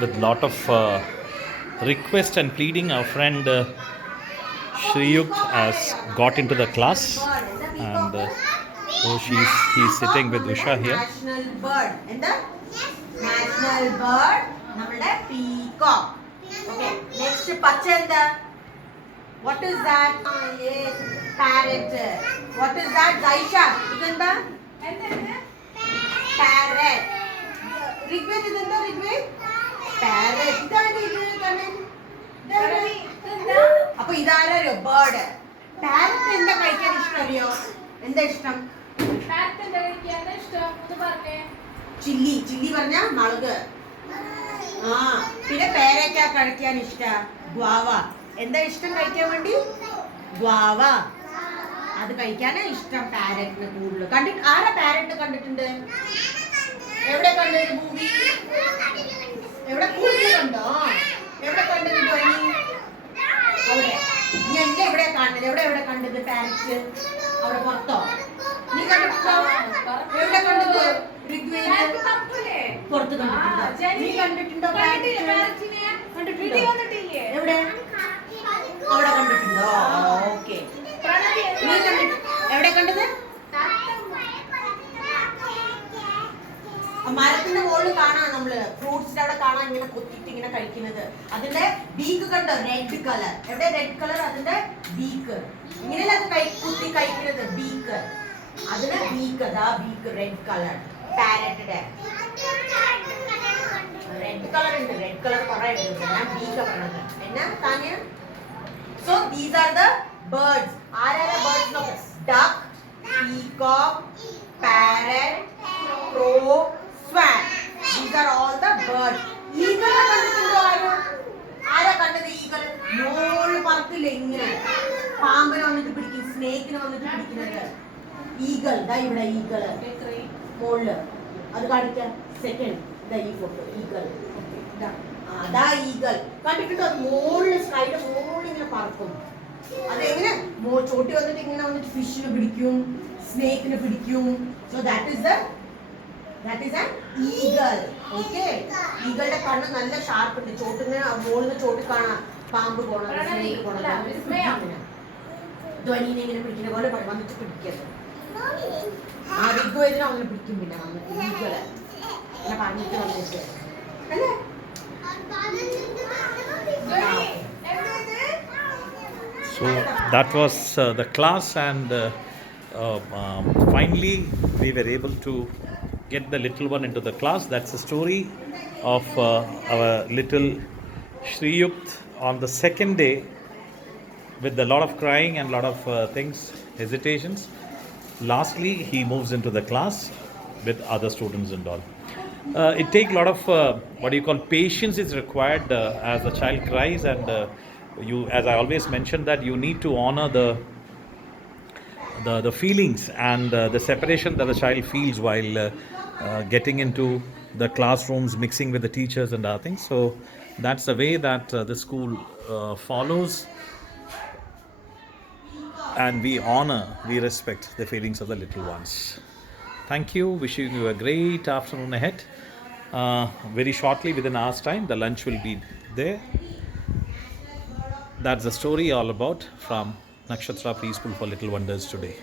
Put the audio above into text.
with lot of request and pleading, our friend Shriyuk has got into the class, and he's sitting with Usha here. National bird. And the national bird, നമ്മുടെ peacock. Okay. Next, പച്ചെന്താ? What is that? Yes, parrot. What is that? Zaisha. ഇതെന്താ? Parrot. Rigved ഇതെന്താ Rigved? Parrot. ഇതാണ് ഇത് കണ്ണൻ. അപ്പൊ ഇതാരോ bird. Parrot എന്താ കഴിക്കാൻ ഇഷ്ടം അറിയോ? എന്താ ഇഷ്ടം? ചില്ലി. ചില്ലി പറഞ്ഞ മുളക്. ആ പിന്നെ പേരക്ക കഴിക്കാൻ ഇഷ്ട. ഗ്വാവ. എന്താ ഇഷ്ടം കഴിക്കാൻ വേണ്ടി? ഗ്വാവ. അത് കഴിക്കാനാ ഇഷ്ടം പാരറ്റിന് കൂടുതൽ. കണ്ടിട്ട് ആരാ പാരറ്റ് കണ്ടിട്ടുണ്ട്? എവിടെ കണ്ടത് മൂവി? എവിടെ കൂടുതൽ കണ്ടോ? എവിടെ കണ്ടത് ധ്വനി? അവിടെ. നീ എന്റെ എവിടെ കാണുന്നത്? എവിടെ കണ്ടത് പാരറ്റ്? അവിടെ പുറത്തോ? നീ കണ്ടിട്ടുണ്ടോ? എവിടെ കണ്ടത്? പുറത്ത് കണ്ടിട്ടുണ്ടോ? നീ കണ്ടിട്ടുണ്ടോ? കണ്ടിട്ടുണ്ടോ? എവിടെ? അവിടെ കണ്ടിട്ടുണ്ടോ? ഓക്കെ. നീ എവിടെ കണ്ടത്? മരത്തിന്റെ മുകളിൽ കാണാം നമ്മള്. ഫ്രൂട്ട്സിന്റെ അവിടെ കാണാൻ ഇങ്ങനെ കൊത്തിട്ട് ഇങ്ങനെ കഴിക്കുന്നത്. അതിന്റെ ബീക്ക് കണ്ടോ? Red colour. എവിടെ റെഡ് കളർ? അതിന്റെ ബീക്ക്. ഇങ്ങനെയല്ല അത് കുത്തി കഴിക്കുന്നത്. ബീക്ക്. അതിന് ബീക്ക്. അതാ ബീക്ക് റെഡ് കളർ. പാരറ്റിന്റെ റെഡ് കളർ ഉണ്ട്. റെഡ് കളർ കുറെ ഉണ്ട്. ഞാൻ ബീക്ക് പറഞ്ഞത്. എന്നാ താങ്ക? So these are the birds. ആരാരാ ബേർഡ്സ് നോക്ക്? Duck, peacock, parrot, crow, swan. These are all the birds. Eagle കണ്ടിട്ടുണ്ടോ? ആരാ കണ്ടത്? ഈഗിൾ മോള് പറത്തില്ല ഇങ്ങനെ. പാമ്പിനെ വന്നിട്ട് പിടിക്കും, സ്നേക്കിനെ വന്നിട്ട് പിടിക്കുന്നത്. ഈഗിൾ. ദാ ഇവിടെ ഈഗിൾ മോള്. അത് കാണിക്കാം. സെക്കൻഡ് ദാ ഈ ഫോട്ടോ. ഈഗിൾ. അതാ ഈഗിൾ. കണ്ടിട്ടുണ്ടോ? അത് മോളില് സ്കൈയുടെ മോളിൽ ഇങ്ങനെ പറക്കും. അതെങ്ങനെ ചോട്ടി വന്നിട്ട് ഇങ്ങനെ വന്നിട്ട് ഫിഷിനെ പിടിക്കും, സ്നേക്കിനെ പിടിക്കും. So that is an eagle. Okay. ഈഗിളുടെ കണ്ണ് നല്ല ഷാർപ്പ് ഉണ്ട്. ചോട്ടിന് മോളിന്ന് ചോട്ടി കാണാം പാമ്പ് പോണം, സ്നേക്ക് പോണം. ധ്വനിനെ ഇങ്ങനെ പിടിക്കുന്ന പോലെ വന്നിട്ട് പിടിക്കരുത്. ആ ഋഗ്വേദിനെ അങ്ങനെ പിടിക്കും. പിന്നെ വന്നിട്ട് ഈഗിള് ഇങ്ങനെ പറഞ്ഞിട്ട് വന്നിട്ട് അല്ലേ? So that was the class, and finally we were able to get the little one into the class. That's the story of our little Shriyuk on the second day, with a lot of crying and a lot of hesitations. Lastly, he moves into the class with other students and all. It takes a lot of what you call patience is required as a child cries, and you, as I always mention, that you need to honor the feelings and the separation that the child feels while getting into the classrooms, mixing with the teachers and other things. So that's the way that the school follows, and we honor, we respect the feelings of the little ones. Thank you. Wishing you a great afternoon ahead. Very shortly, within an hour's time, the lunch will be there. That's the story all about from Nakshatra Preschool for Little Wonders today.